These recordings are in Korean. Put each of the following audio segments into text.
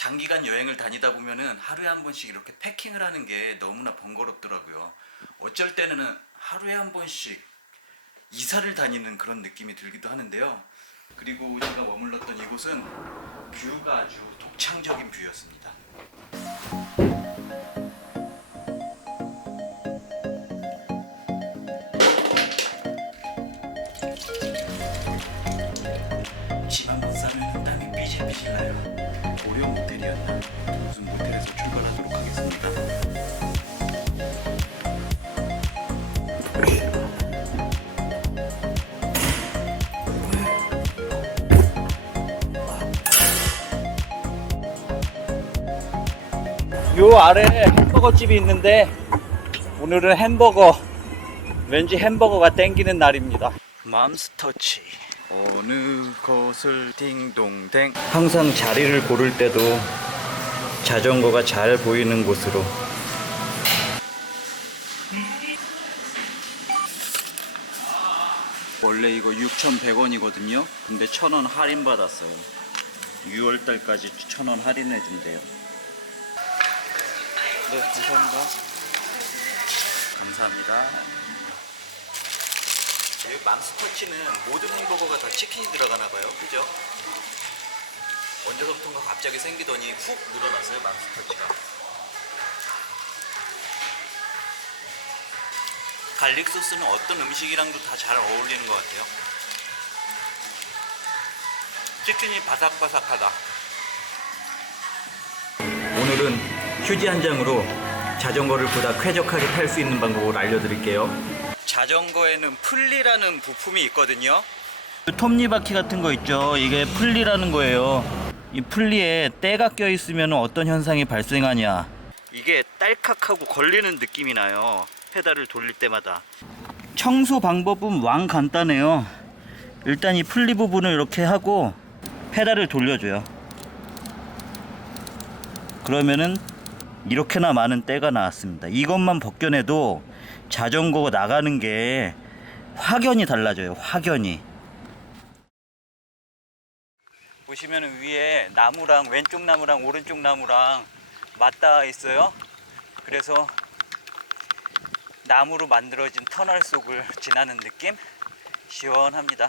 장기간 여행을 다니다 보면은 하루에 한 번씩 이렇게 패킹을 하는 게 너무나 번거롭더라고요. 어쩔 때는 하루에 한 번씩 이사를 다니는 그런 느낌이 들기도 하는데요. 그리고 제가 머물렀던 이곳은 뷰가 아주 독창적인 뷰였습니다. 집한번 싸면 땀이 삐질삐질 나요. 아래 햄버거 집이 있는데 오늘은 햄버거 왠지 햄버거가 땡기는 날입니다. 맘스터치 어느 것을 딩동댕 항상 자리를 고를 때도 자전거가 잘 보이는 곳으로 원래 이거 6,100원이거든요. 근데 1,000원 할인 받았어요. 6월 달까지 1,000원 할인해 준대요. 네, 감사합니다. 감사합니다. 여기 맘스터치는 모든 햄버거가 다 치킨이 들어가나 봐요. 그죠? 언제서부턴가 갑자기 생기더니 훅 늘어났어요, 맘스터치가. 갈릭 소스는 어떤 음식이랑도 다 잘 어울리는 것 같아요. 치킨이 바삭바삭하다. 휴지 한 장으로 자전거를 보다 쾌적하게 탈 수 있는 방법을 알려드릴게요. 자전거에는 풀리라는 부품이 있거든요. 톱니바퀴 같은 거 있죠. 이게 풀리라는 거예요. 이 풀리에 때가 껴 있으면 어떤 현상이 발생하냐. 이게 딸칵하고 걸리는 느낌이 나요. 페달을 돌릴 때마다. 청소 방법은 왕 간단해요. 일단 이 풀리 부분을 이렇게 하고 페달을 돌려줘요. 그러면은 이렇게나 많은 때가 나왔습니다. 이것만 벗겨내도 자전거가 나가는 게 확연히 달라져요. 확연히. 보시면 위에 나무랑 왼쪽 나무랑 오른쪽 나무랑 맞닿아 있어요. 그래서 나무로 만들어진 터널 속을 지나는 느낌 시원합니다.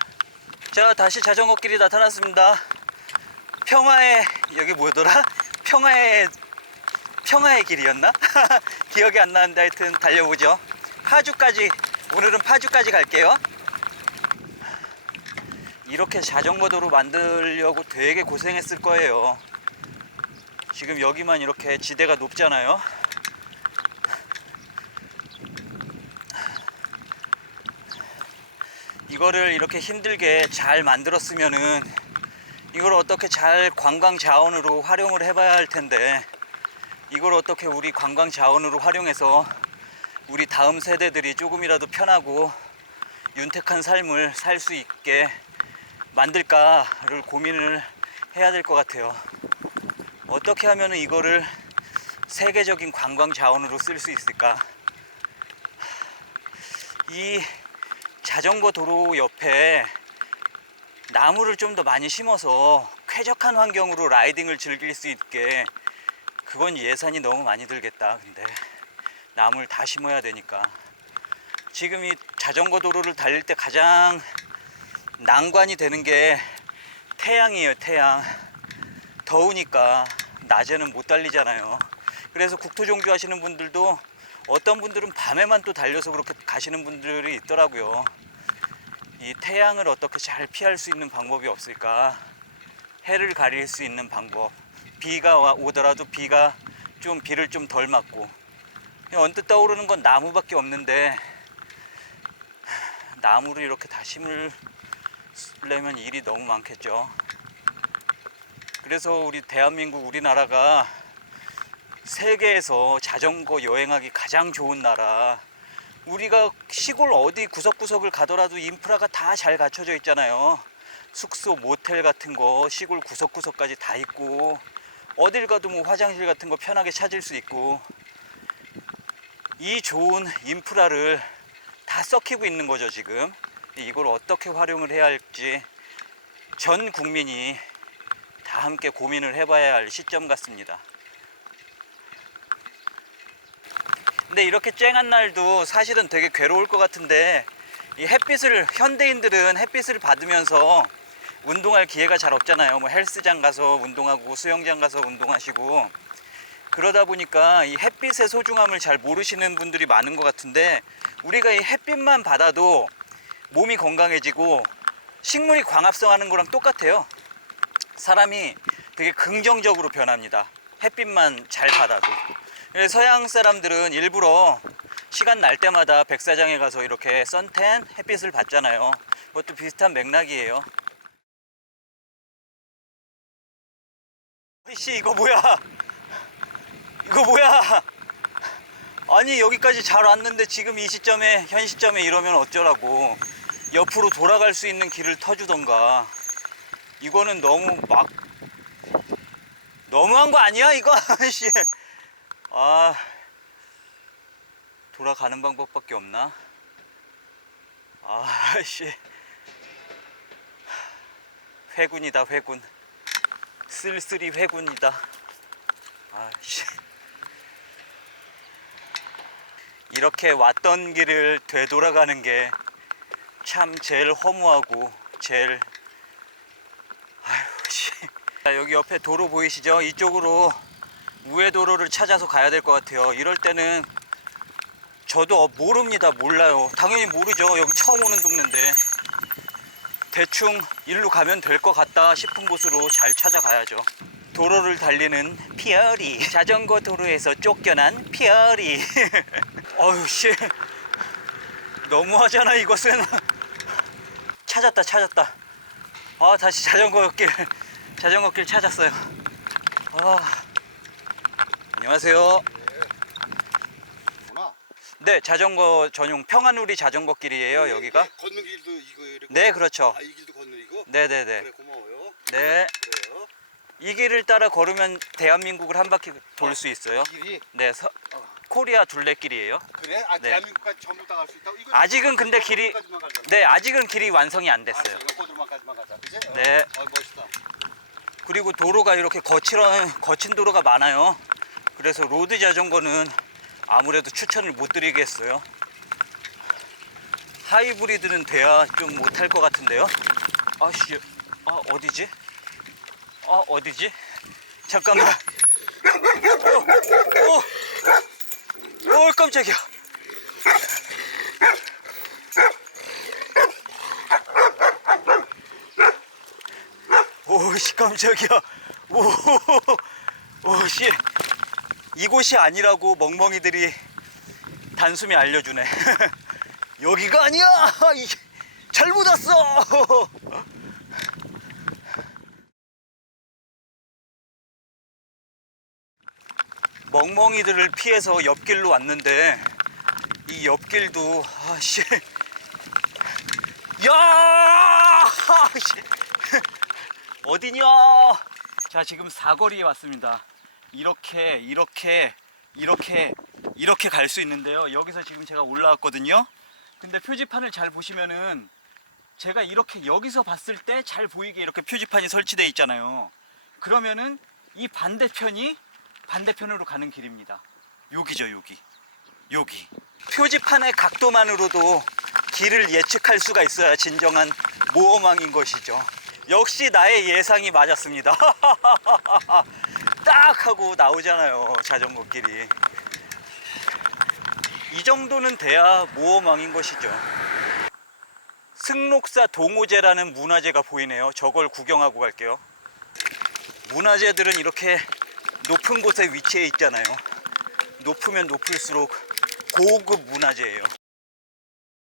자 다시 자전거 길이 나타났습니다. 평화의 여기 뭐더라? 평화의 평화의 길이었나? 기억이 안 나는데 하여튼 달려보죠. 파주까지 오늘은 파주까지 갈게요. 이렇게 자전거 도로 만들려고 되게 고생했을 거예요. 지금 여기만 이렇게 지대가 높잖아요. 이거를 이렇게 힘들게 잘 만들었으면은 이걸 어떻게 잘 관광 자원으로 활용을 해봐야 할 텐데 이걸 어떻게 우리 관광 자원으로 활용해서 우리 다음 세대들이 조금이라도 편하고 윤택한 삶을 살 수 있게 만들까를 고민을 해야 될 것 같아요. 어떻게 하면 이거를 세계적인 관광 자원으로 쓸 수 있을까? 이 자전거 도로 옆에 나무를 좀 더 많이 심어서 쾌적한 환경으로 라이딩을 즐길 수 있게 그건 예산이 너무 많이 들겠다. 근데 나무를 다 심어야 되니까 지금 이 자전거 도로를 달릴 때 가장 난관이 되는 게 태양이에요. 태양 더우니까 낮에는 못 달리잖아요. 그래서 국토종주 하시는 분들도 어떤 분들은 밤에만 또 달려서 그렇게 가시는 분들이 있더라고요. 이 태양을 어떻게 잘 피할 수 있는 방법이 없을까? 해를 가릴 수 있는 방법. 비가 와- 오더라도 비가 좀 비를 좀 덜 맞고. 언뜻 떠오르는 건 나무밖에 없는데 나무를 이렇게 다 심으려면 일이 너무 많겠죠. 그래서 우리 대한민국 우리나라가 세계에서 자전거 여행하기 가장 좋은 나라. 우리가 시골 어디 구석구석을 가더라도 인프라가 다 잘 갖춰져 있잖아요. 숙소, 모텔 같은 거 시골 구석구석까지 다 있고 어딜 가도 뭐 화장실 같은 거 편하게 찾을 수 있고 이 좋은 인프라를 다 썩히고 있는 거죠 지금 이걸 어떻게 활용을 해야 할지 전 국민이 다 함께 고민을 해봐야 할 시점 같습니다. 근데 이렇게 쨍한 날도 사실은 되게 괴로울 것 같은데 이 햇빛을 현대인들은 햇빛을 받으면서 운동할 기회가 잘 없잖아요. 뭐 헬스장 가서 운동하고 수영장 가서 운동하시고 그러다 보니까 이 햇빛의 소중함을 잘 모르시는 분들이 많은 것 같은데 우리가 이 햇빛만 받아도 몸이 건강해지고 식물이 광합성하는 거랑 똑같아요. 사람이 되게 긍정적으로 변합니다. 햇빛만 잘 받아도. 그래서 서양 사람들은 일부러 시간 날 때마다 백사장에 가서 이렇게 선텐 햇빛을 받잖아요. 그것도 비슷한 맥락이에요. 씨 이거 뭐야? 이거 뭐야? 아니 여기까지 잘 왔는데 지금 이 시점에 현 시점에 이러면 어쩌라고 옆으로 돌아갈 수 있는 길을 터주던가 이거는 너무 막 너무한 거 아니야 이거 씨. 아 돌아가는 방법밖에 없나? 아씨 회군이다 회군 쓸쓸히 회군이다 아씨 이렇게 왔던 길을 되돌아가는 게 참 제일 허무하고 제일 아휴 씨. 자, 여기 옆에 도로 보이시죠? 이쪽으로 우회 도로를 찾아서 가야 될 것 같아요. 이럴 때는 저도 어, 모릅니다. 몰라요. 당연히 모르죠. 여기 처음 오는 동네인데 대충 일로 가면 될 것 같다 싶은 곳으로 잘 찾아가야죠. 도로를 달리는 피어리. 자전거 도로에서 쫓겨난 피어리. 어휴 씨. 너무하잖아 이것은. 찾았다 찾았다. 아 다시 자전거 길 자전거 길 찾았어요. 아. 안녕하세요. 네 자전거 전용 평안우리 자전거 길이에요 여기가 걷는 길도 이거 이렇게. 네 그렇죠 아, 이 길도 걷는이고. 네네 네 그래 고마워요. 네 그래요. 이 길을 따라 걸으면 대한민국을 한 바퀴 돌 수 있어요 길이 네 서, 코리아 둘레길이에요 그래? 아 네. 대한민국까지 전부 다 갈 수 있다고? 이거 아직은 근데 길이. 네 아직은 길이 완성이 안 됐어요 고들만까지만 가자. 그지? 네. 어, 멋있다. 그리고 도로가 이렇게 거친, 거친 도로가 많아요. 그래서 로드 자전거는 아무래도 추천을 못 드리겠어요. 하이브리드는 돼야 좀 못할 것 같은데요. 아씨, 아 어디지? 아 어디지? 잠깐만. 어, 어, 어 깜짝이야. 오씨 깜짝이야 오, 오씨 이곳이 아니라고 멍멍이들이 단숨에 알려주네 여기가 아니야 이, 잘못 왔어 멍멍이들을 피해서 옆길로 왔는데 이 옆길도 아씨 야 씨. 어디냐? 자, 지금 사거리에 왔습니다. 이렇게, 이렇게, 이렇게, 이렇게 갈 수 있는데요. 여기서 지금 제가 올라왔거든요. 근데 표지판을 잘 보시면은 제가 이렇게 여기서 봤을 때 잘 보이게 이렇게 표지판이 설치되어 있잖아요. 그러면은 이 반대편이 반대편으로 가는 길입니다. 여기죠, 여기. 여기. 표지판의 각도만으로도 길을 예측할 수가 있어야 진정한 모험왕인 것이죠. 역시 나의 예상이 맞았습니다. 딱 하고 나오잖아요. 자전거 길이. 이 정도는 돼야 모험왕인 것이죠. 승록사 동호제라는 문화재가 보이네요. 저걸 구경하고 갈게요. 문화재들은 이렇게 높은 곳에 위치해 있잖아요. 높으면 높을수록 고급 문화재예요.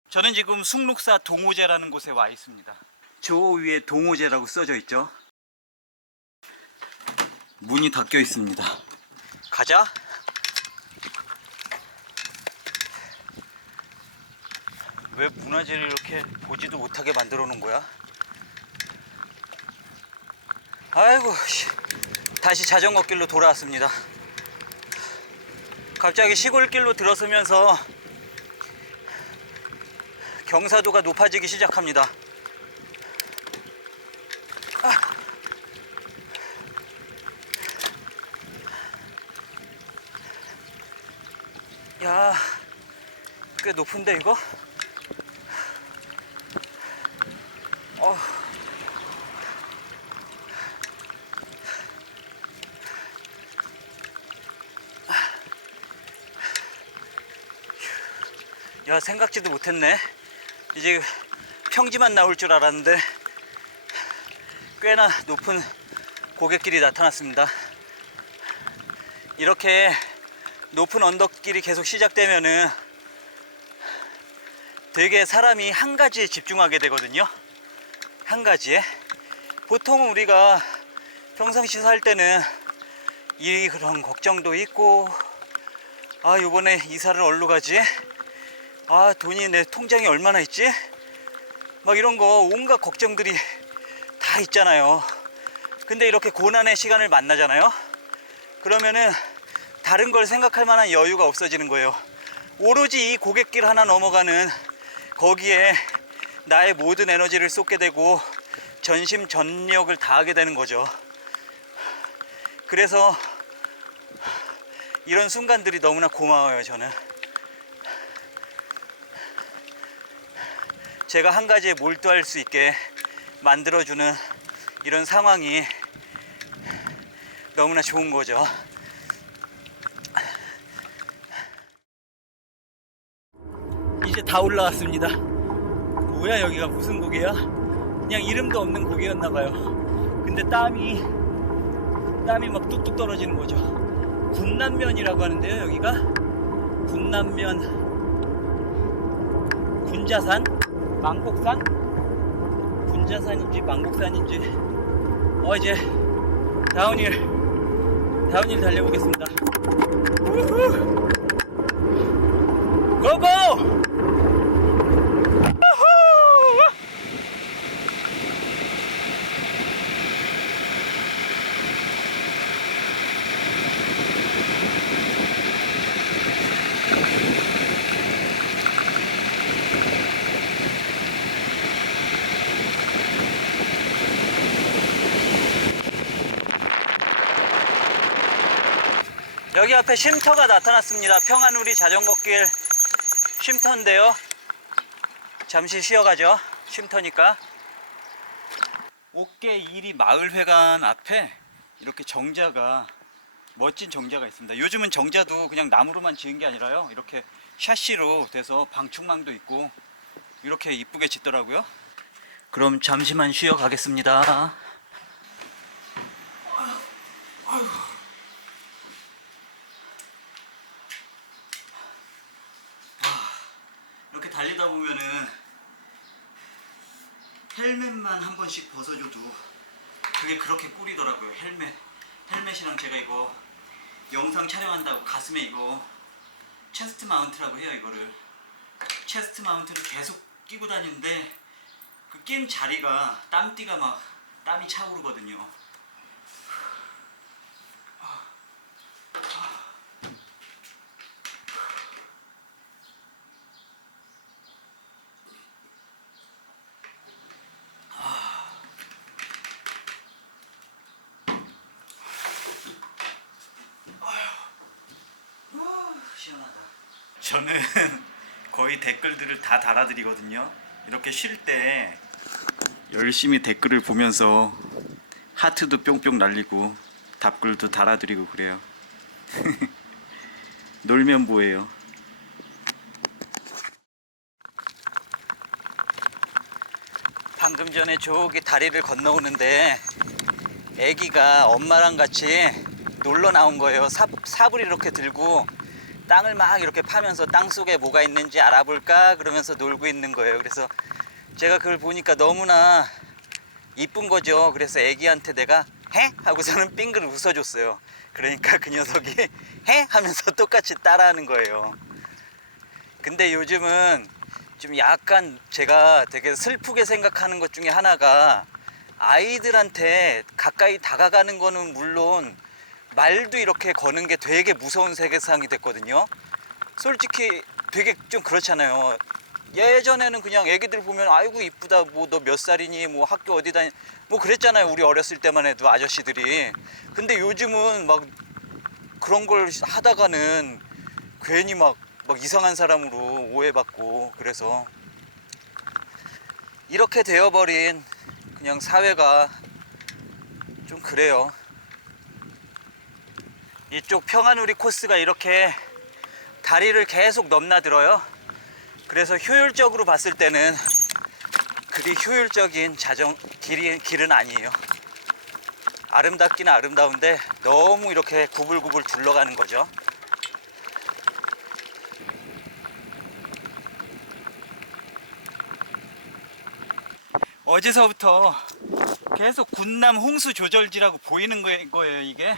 저는 지금 숭록사 동호제라는 곳에 와 있습니다. 저 위에 동호제라고 써져 있죠. 문이 닫혀 있습니다. 가자. 왜 문화재를 이렇게 보지도 못하게 만들어 놓은 거야? 아이고, 씨. 다시 자전거 길로 돌아왔습니다. 갑자기 시골길로 들어서면서 경사도가 높아지기 시작합니다. 야, 꽤 높은데 이거? 어. 야, 생각지도 못했네. 이제 평지만 나올 줄 알았는데 꽤나 높은 고갯길이 나타났습니다. 이렇게 높은 언덕길이 계속 시작되면은 되게 사람이 한 가지에 집중하게 되거든요. 한 가지에. 보통 우리가 평상시 살 때는 이 그런 걱정도 있고, 아, 요번에 이사를 어디로 가지? 아, 돈이 내 통장에 얼마나 있지? 막 이런 거 온갖 걱정들이 다 있잖아요. 근데 이렇게 고난의 시간을 만나잖아요. 그러면은 다른 걸 생각할 만한 여유가 없어지는 거예요. 오로지 이 고갯길 하나 넘어가는 거기에 나의 모든 에너지를 쏟게 되고 전심 전력을 다하게 되는 거죠. 그래서 이런 순간들이 너무나 고마워요, 저는. 제가 한 가지에 몰두할 수 있게 만들어주는 이런 상황이 너무나 좋은 거죠. 이제 다 올라왔습니다. 뭐야 여기가 무슨 고개야? 그냥 이름도 없는 고개였나 봐요. 근데 땀이 땀이 막 뚝뚝 떨어지는 거죠. 군남면이라고 하는데요 여기가 군남면 군자산 망곡산 군자산인지 망곡산인지 어 이제 다운힐 다운힐 달려보겠습니다. 고고! 우후! 여기 앞에 쉼터가 나타났습니다. 평안우리 자전거길 쉼터인데요. 잠시 쉬어가죠. 쉼터니까. 옥계 이리 마을회관 앞에 이렇게 정자가 멋진 정자가 있습니다. 요즘은 정자도 그냥 나무로만 지은 게 아니라요. 이렇게 샤시로 돼서 방충망도 있고 이렇게 이쁘게 짓더라고요. 그럼 잠시만 쉬어 가겠습니다. 이렇게 달리다 보면은 헬멧만 한 번씩 벗어줘도 그게 그렇게 꿀이더라고요. 헬멧. 헬멧이랑 제가 이거 영상 촬영한다고 가슴에 이거 체스트 마운트라고 해요, 이거를. 체스트 마운트를 계속 끼고 다니는데 그 낀 자리가 땀띠가 막 땀이 차오르거든요. 시원하다. 저는 거의 댓글들을 다 달아드리거든요. 이렇게 쉴 때 열심히 댓글을 보면서 하트도 뿅뿅 날리고 답글도 달아드리고 그래요. 놀면 뭐해요? 방금 전에 저기 다리를 건너오는데 아기가 엄마랑 같이 놀러 나온 거예요. 삽, 삽을 이렇게 들고 땅을 막 이렇게 파면서 땅 속에 뭐가 있는지 알아볼까 그러면서 놀고 있는 거예요. 그래서 제가 그걸 보니까 너무나 이쁜 거죠. 그래서 아기한테 내가 해? 하고서는 빙글 웃어줬어요. 그러니까 그 녀석이 해? 하면서 똑같이 따라하는 거예요. 근데 요즘은 좀 약간 제가 되게 슬프게 생각하는 것 중에 하나가 아이들한테 가까이 다가가는 거는 물론 말도 이렇게 거는 게 되게 무서운 세계상이 됐거든요. 솔직히 되게 좀 그렇잖아요. 예전에는 그냥 애기들 보면 아이고 이쁘다 뭐 너 몇 살이니 뭐 학교 어디 다니 뭐 그랬잖아요 우리 어렸을 때만 해도 아저씨들이 근데 요즘은 막 그런 걸 하다가는 괜히 막 막 이상한 사람으로 오해받고 그래서 이렇게 되어버린 그냥 사회가 좀 그래요. 이쪽 평안우리 코스가 이렇게 다리를 계속 넘나들어요. 그래서 효율적으로 봤을 때는 그리 효율적인 자전 길이, 길은 아니에요. 아름답기는 아름다운데 너무 이렇게 구불구불 둘러가는 거죠. 어제서부터 계속 군남 홍수 조절지라고 보이는 거- 거예요, 이게.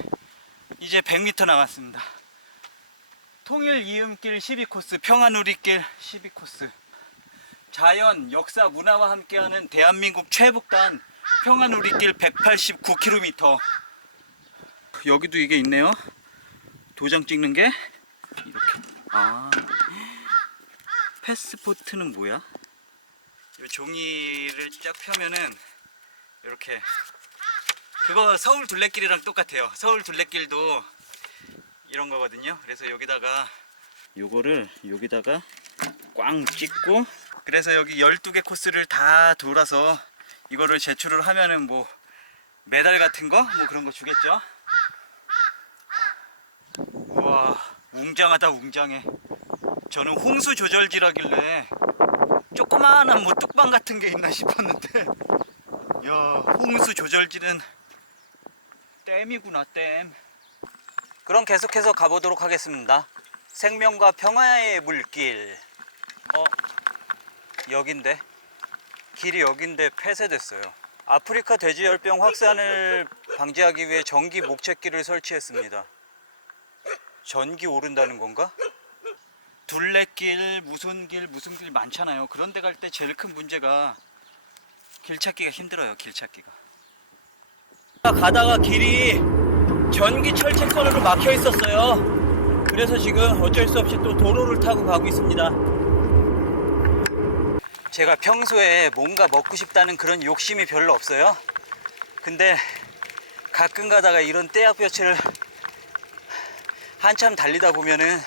이제 100m 남았습니다. 통일 이음길 12코스, 평안우리길 12코스. 자연, 역사, 문화와 함께하는 대한민국 최북단 평안우리길 189km. 여기도 이게 있네요. 도장 찍는 게 이렇게. 아. 패스포트는 뭐야? 이 종이를 쫙 펴면은 이렇게 그거 서울 둘레길이랑 똑같아요. 서울 둘레길도 이런 거거든요. 그래서 여기다가 요거를 여기다가 꽝 찍고 그래서 여기 12개 코스를 다 돌아서 이거를 제출을 하면은 뭐 메달 같은 거 뭐 그런 거 주겠죠. 우와 웅장하다 웅장해. 저는 홍수 조절지라길래 조그마한 뭐 뚝방 같은 게 있나 싶었는데 야 홍수 조절지는 댐이구나 댐 그럼 계속해서 가보도록 하겠습니다 생명과 평화의 물길 어 여긴데 길이 여긴데 폐쇄됐어요 아프리카 돼지열병 확산을 방지하기 위해 전기 목책기를 설치했습니다 전기 오른다는 건가? 둘레길, 무슨 길, 무슨 길 많잖아요. 그런 데 갈 때 제일 큰 문제가 길 찾기가 힘들어요. 길 찾기가. 가다가 길이 전기 철책선으로 막혀 있었어요. 그래서 지금 어쩔 수 없이 또 도로를 타고 가고 있습니다. 제가 평소에 뭔가 먹고 싶다는 그런 욕심이 별로 없어요. 근데 가끔 가다가 이런 떼약볕을 한참 달리다 보면은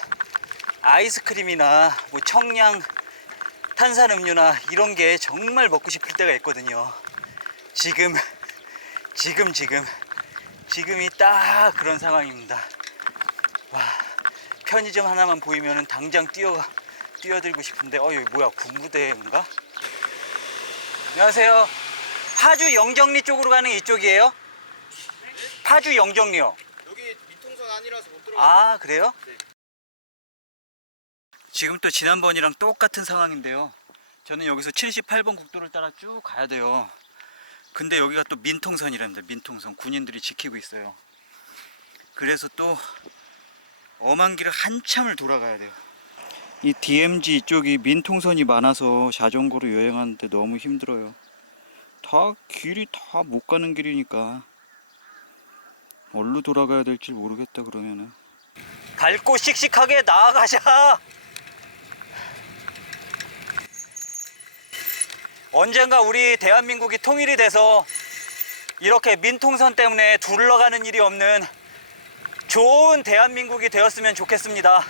아이스크림이나 뭐 청량 탄산음료나 이런 게 정말 먹고 싶을 때가 있거든요. 지금 지금 지금 지금이 딱 그런 상황입니다. 와 편의점 하나만 보이면은 당장 뛰어 뛰어들고 싶은데 어 여기 뭐야 군부대인가? 안녕하세요. 파주 영정리 쪽으로 가는 이쪽이에요? 파주 영정리요. 여기 밑동선 아니라서 못 들어가. 아 그래요? 네. 지금 또 지난번이랑 똑같은 상황인데요. 저는 여기서 78번 국도를 따라 쭉 가야 돼요. 근데 여기가 또 민통선이랍니다. 민통선 군인들이 지키고 있어요. 그래서 또 엄한 길을 한참을 돌아가야 돼요. 이 DMZ 이쪽이 민통선이 많아서 자전거로 여행하는데 너무 힘들어요. 다 길이 다 못 가는 길이니까 어디로 돌아가야 될지 모르겠다 그러면은 밝고 씩씩하게 나아가자. 언젠가 우리 대한민국이 통일이 돼서 이렇게 민통선 때문에 둘러가는 일이 없는 좋은 대한민국이 되었으면 좋겠습니다.